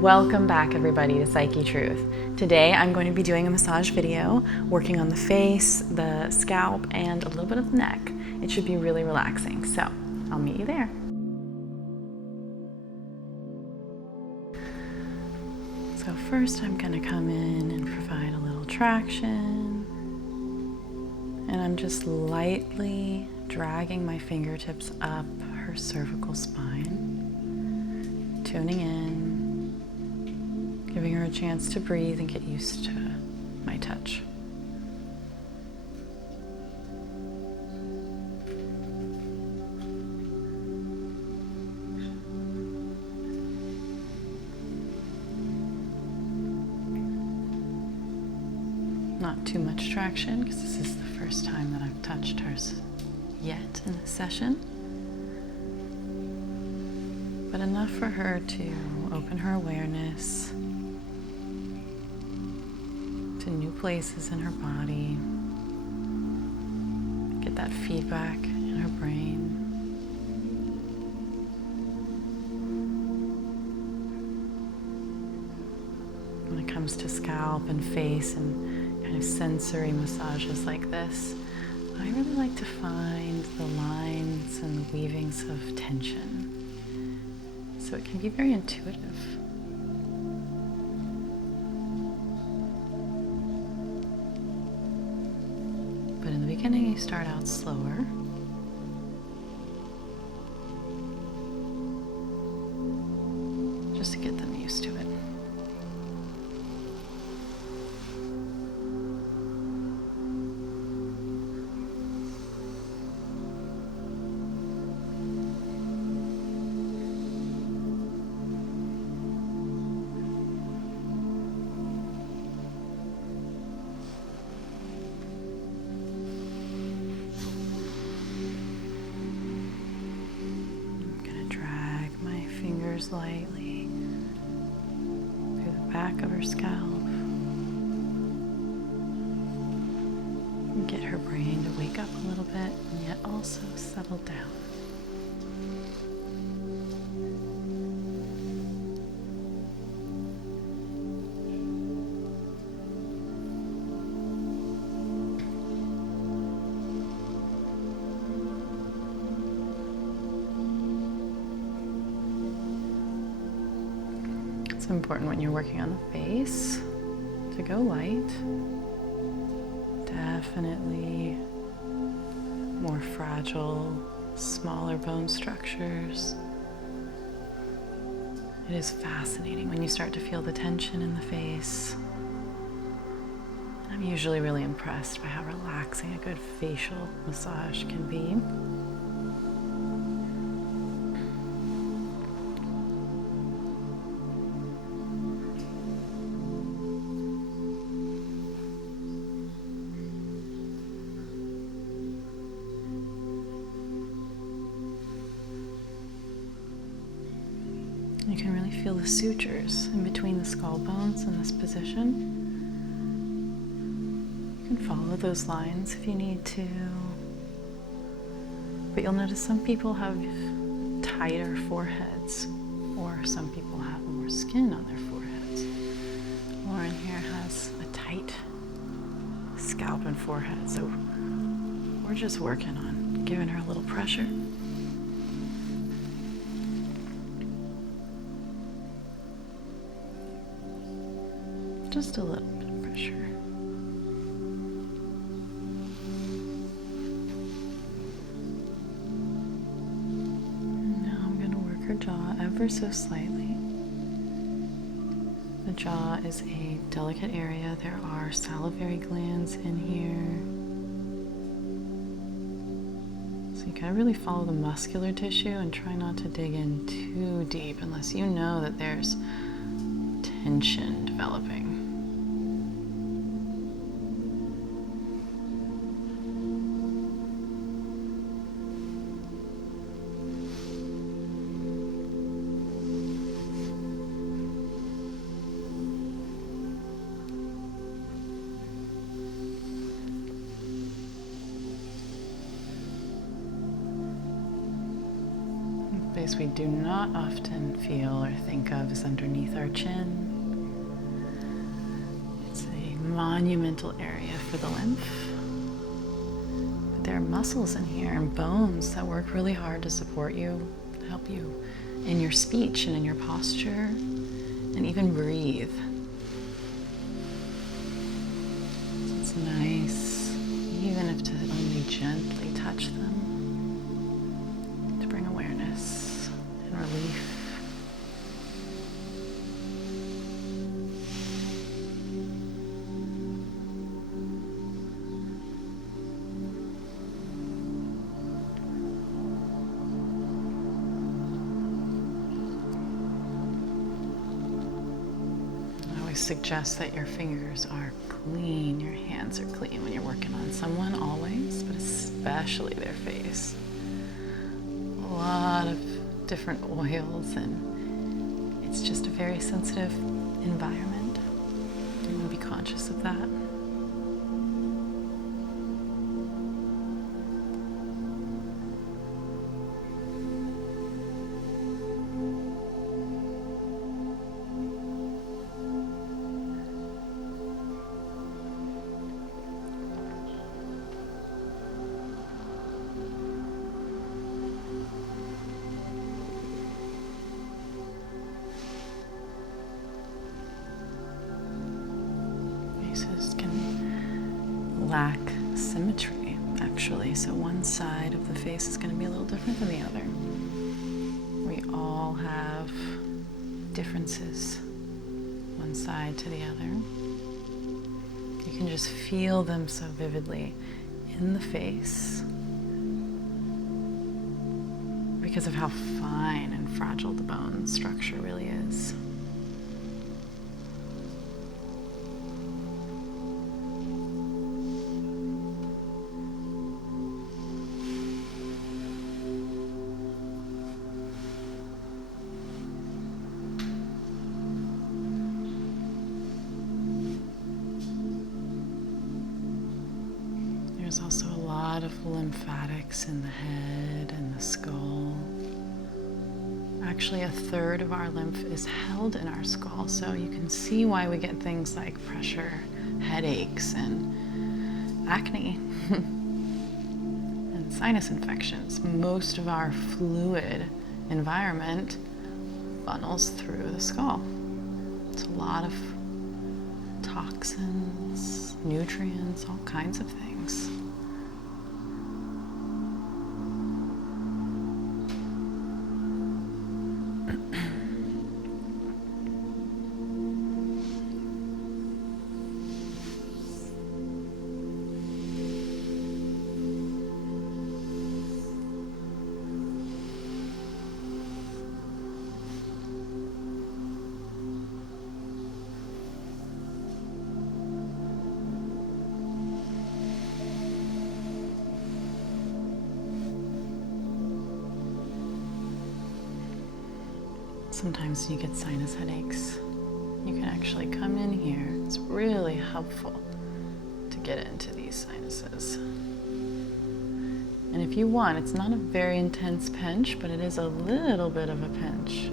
Welcome back everybody to Psyche Truth. Today I'm going to be doing a massage video working on the face, the scalp, and a little bit of the neck. It should be really relaxing, so I'll meet you there. So first I'm going to come in and provide a little traction, and I'm just lightly dragging my fingertips up her cervical spine, tuning in, giving her a chance to breathe and get used to my touch. Not too much traction because this is the first time that I've touched hers yet in this session, but enough for her to open her awareness to new places in her body, get that feedback in her brain. When it comes to scalp and face and kind of sensory massages like this, I really like to find the lines and the weavings of tension, so it can be very intuitive. But in the beginning, you start out slower. Just to get them used to it. Lightly through the back of her scalp and get her brain to wake up a little bit and yet also settle down. It's important when you're working on the face to go light. Definitely more fragile, smaller bone structures. It is fascinating when you start to feel the tension in the face. I'm usually really impressed by how relaxing a good facial massage can be. You can really feel the sutures in between the skull bones in this position. You can follow those lines if you need to. But you'll notice some people have tighter foreheads, or some people have more skin on their foreheads. Lauren here has a tight scalp and forehead, so we're just working on giving her a little pressure. Just a little bit of pressure. And now I'm going to work her jaw ever so slightly. The jaw is a delicate area. There are salivary glands in here. So you gotta really follow the muscular tissue and try not to dig in too deep unless you know that there's tension developing. place we do not often feel or think of is underneath our chin. It's a monumental area for the lymph. But there are muscles in here and bones that work really hard to support you, to help you in your speech and in your posture, and even breathe. So it's nice, even if to only gently touch them, to bring awareness and relief. Suggest that your fingers are clean, your hands are clean when you're working on someone, always, but especially their face. A lot of different oils, and it's just a very sensitive environment. You want to be conscious of that. Can lack symmetry, actually. So one side of the face is going to be a little different than the other. We all have differences, one side to the other. You can just feel them so vividly in the face because of how fine and fragile the bone structure really is. There's also a lot of lymphatics in the head and the skull. Actually, a third of our lymph is held in our skull, so you can see why we get things like pressure, headaches, and acne, and sinus infections. Most of our fluid environment funnels through the skull. It's a lot of toxins, nutrients, all kinds of things. Sometimes you get sinus headaches. You can actually come in here. It's really helpful to get into these sinuses. And if you want, it's not a very intense pinch, but it is a little bit of a pinch.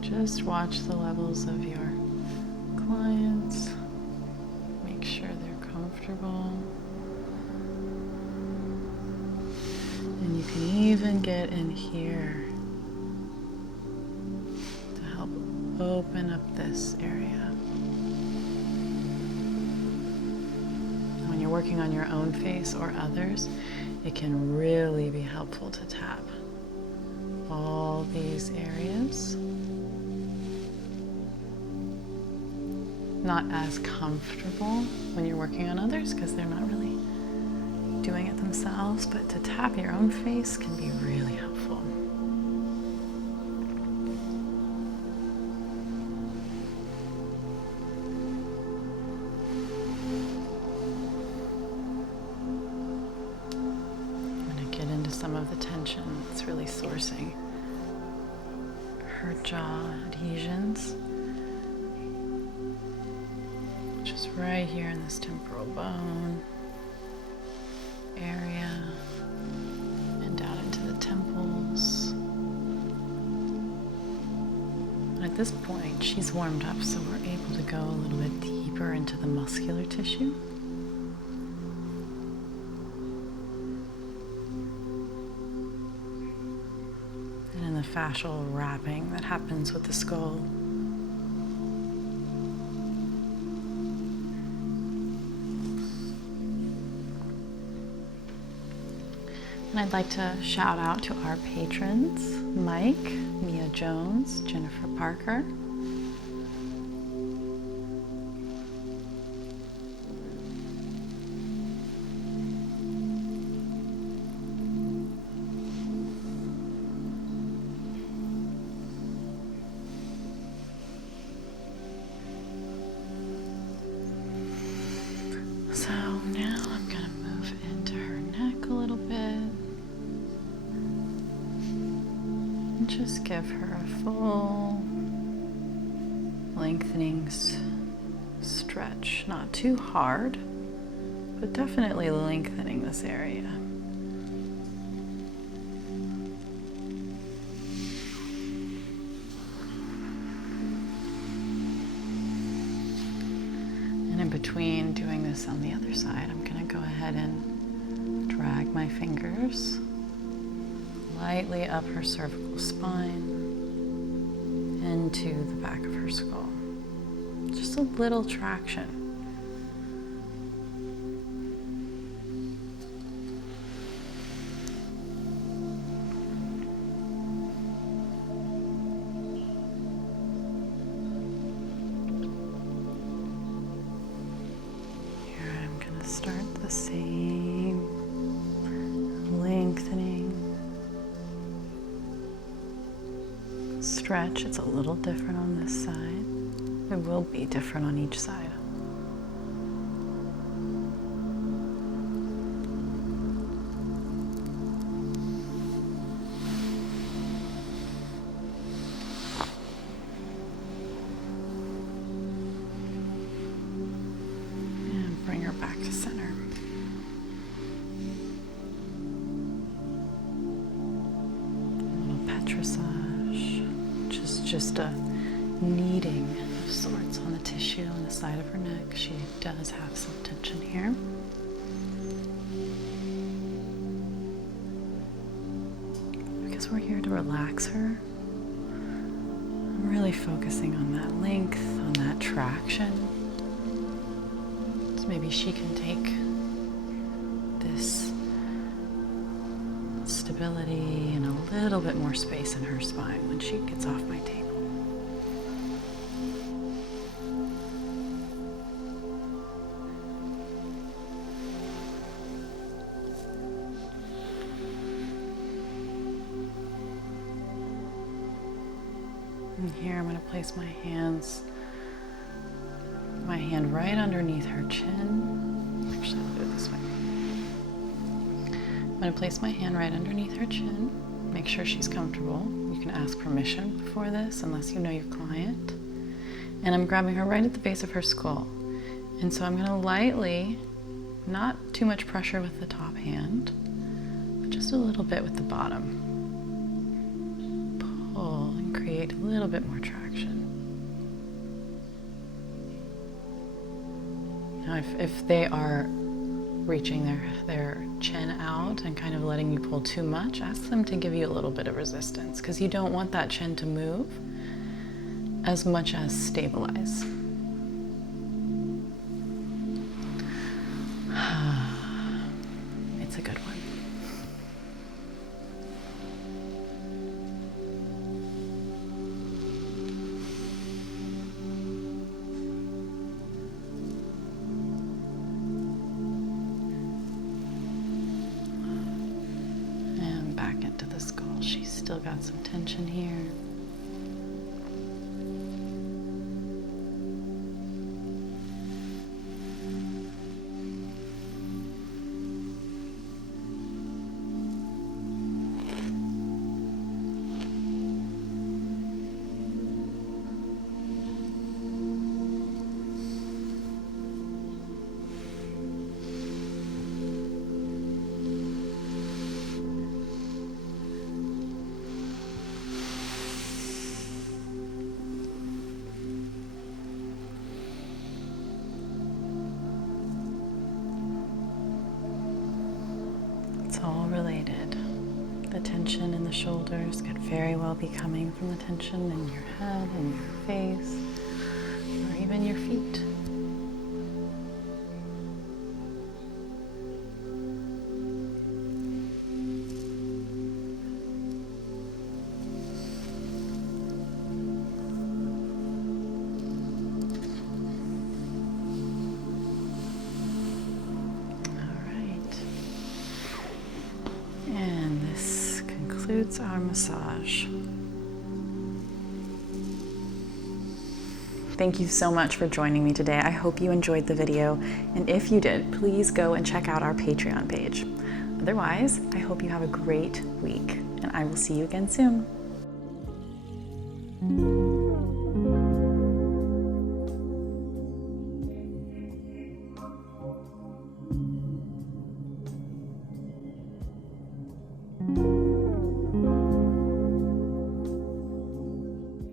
Just watch the levels of your clients. Make sure they're comfortable. And you can even get in here to help open up this area. When you're working on your own face or others, it can really be helpful to tap all these areas. Not as comfortable when you're working on others because they're not really doing it themselves, but to tap your own face can be really helpful. I'm going to get into some of the tension that's really sourcing her jaw adhesions, which is right here in this temporal bone area and At this point, she's warmed up, so we're able to go a little bit deeper into the muscular tissue. And in the fascial wrapping that happens with the skull. And I'd like to shout out to our patrons, Mike, Mia Jones, Jennifer Parker. So now I'm going to move into her neck a little bit. And just give her a full lengthening stretch. Not too hard, but definitely lengthening this area. And in between doing this on the other side, I'm going to go ahead and drag my fingers lightly up her cervical spine into the back of her skull. Just a little traction. Here I'm going to start the same lengthening stretch. It's a little different on this side. It will be different on each side. And bring her back to center. A little petrissage, which is just a kneading of sorts on the tissue on the side of her neck. She does have some tension here. Because we're here to relax her, I'm really focusing on that length, on that traction. So maybe she can take this stability and a little bit more space in her spine when she gets off my table. And here I'm going to place my hand right underneath her chin. Actually, I'll do it this way. I'm going to place my hand right underneath her chin. Make sure she's comfortable. You can ask permission before this, unless you know your client. And I'm grabbing her right at the base of her skull. And so I'm going to lightly, not too much pressure with the top hand, but just a little bit with the bottom. Pull and create a little bit more traction. Now, if they are reaching their chin out and kind of letting you pull too much, ask them to give you a little bit of resistance, because you don't want that chin to move as much as stabilize. It's a good one. Into the skull. She's still got some tension here. shoulders could very well be coming from the tension in your head and your face, or even your feet. And this concludes our massage. Thank you so much for joining me today. I hope you enjoyed the video, and if you did, please go and check out our Patreon page. Otherwise, I hope you have a great week, and I will see you again soon.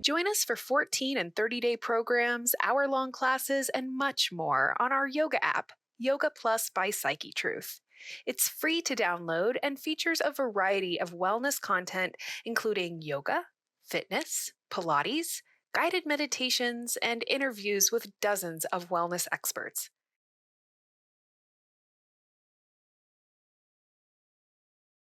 Join us for 14 and 30-day programs, hour-long classes, and much more on our yoga app, Yoga Plus by Psyche Truth. It's free to download and features a variety of wellness content, including yoga, fitness, Pilates, guided meditations, and interviews with dozens of wellness experts.